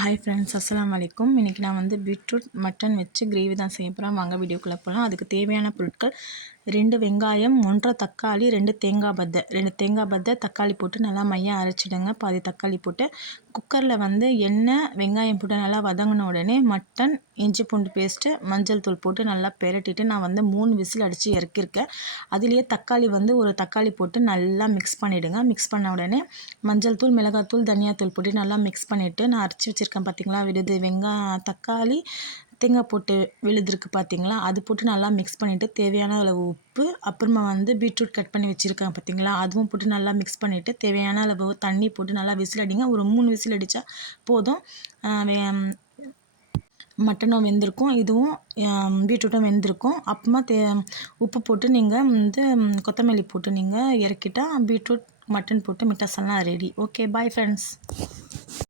Hi friends, அஸ்ஸலாமு அலைக்கும். இன்றைக்கி நான் வந்து பீட்ரூட் மட்டன் வச்சு கிரேவி தான் செய்ய போகிறேன். வாங்க வீடியோக்குள்ளே போகலாம். அதுக்கு தேவையான பொருட்கள் 2 வெங்காயம், 1 1/2 தக்காளி, 2 தேங்காய் பத்தை. 2 தேங்காய் பத்தை தக்காளி போட்டு நல்லா மையாக அரைச்சிடுங்க. பாதி தக்காளி போட்டு குக்கரில் வந்து எண்ணெய் வெங்காயம் போட்டு நல்லா வதங்கின உடனே மட்டன், இஞ்சி பூண்டு பேஸ்ட்டு, மஞ்சள் தூள் போட்டு நல்லா பெரட்டிட்டு நான் வந்து 3 விசில் அடித்து இறக்கியிருக்கேன். அதுலேயே தக்காளி வந்து ஒரு தக்காளி போட்டு நல்லா மிக்ஸ் பண்ணிவிடுங்க. மிக்ஸ் பண்ண உடனே மஞ்சள் தூள், மிளகாத்தூள், தனியாத்தூள் போட்டு நல்லா மிக்ஸ் பண்ணிவிட்டு நான் அரைச்சி வச்சுருக்கேன் பார்த்திங்களா, விழுது தக்காளி தேங்காய் போட்டு விழுதுருக்கு பார்த்திங்களா, அது போட்டு நல்லா மிக்ஸ் பண்ணிவிட்டு தேவையான அளவு உப்பு, அப்புறமா வந்து பீட்ரூட் கட் பண்ணி வச்சுருக்கேன் பார்த்திங்களா, அதுவும் போட்டு நல்லா மிக்ஸ் பண்ணிவிட்டு தேவையான அளவு தண்ணி போட்டு நல்லா விசில் அடிங்க. ஒரு 3 விசில் அடித்தா போதும். மட்டனும் வெந்திருக்கும், இதுவும் பீட்ரூட்டும் வெந்திருக்கும். அப்புறமா உப்பு போட்டு நீங்கள் வந்து கொத்தமல்லி போட்டு நீங்கள் இறக்கிட்டால் பீட்ரூட் மட்டன் போட்டு மிட்டாசெல்லாம் ரெடி. Okay, bye friends.